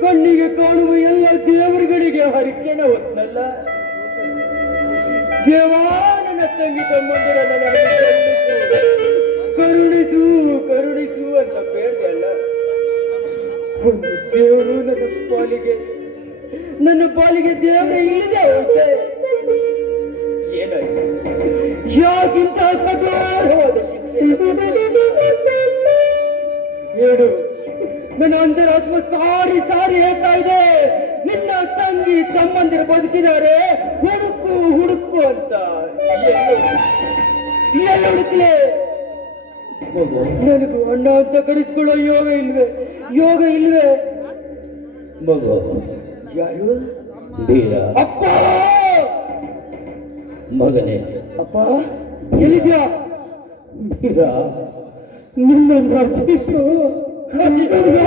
ಕಣ್ಣಿಗೆ ಕಾಣುವ ಎಲ್ಲ ದೇವರುಗಳಿಗೆ ಹರಿಕೆನ ಹೊತ್ತಲ್ಲ. ದೇವಾ, ನನ್ನ ತಂಗಿ ತಮ್ಮಂದಿರ ಕರುಣಿಸು ಕರುಣಿಸು ಅಂತ ಬೇಡಲ್ಲ ಒಂದು ದೇವರು ನನ್ನ ಪಾಲಿಗೆ ನನ್ನ ಪಾಲಿಗೆ ದೇವರ ಇಲ್ಲದೆ ಹೋಗ್ತೆ ಏನಾಯ್ತು? ಯಾಕಿಂತ ಹೇಳು ನನ್ನ ಅಂತರಾತ್ಮ ಸಾರಿ ಸಾರಿ ಹೇಳ್ತಾ ಇದೆ. ನಿನ್ನ ತಂಗಿ ತಮ್ಮಂದಿರು ಬದುಕಿದ್ದಾರೆ ಹುಡುಕು ಹುಡುಕು ಅಂತ. ಎಲ್ಲಿ ಹುಡುಕ್ಲೆ. ನನಗೂ ಅಣ್ಣ ಅಂತ ಕರೆಸ್ಕೊಳ್ಳೋ ಯೋಗ ಇಲ್ವೇ? ಯೋಗ ಇಲ್ವೇ? ಮಗು. ಯಾರು? ಬೀರ. ಅಪ್ಪ! ಮಗನೇ. ಅಪ್ಪ ಎಲ್ಲಿದ್ಯಾ? ಬೀರ. 눈만 감고 있어. 감동이야.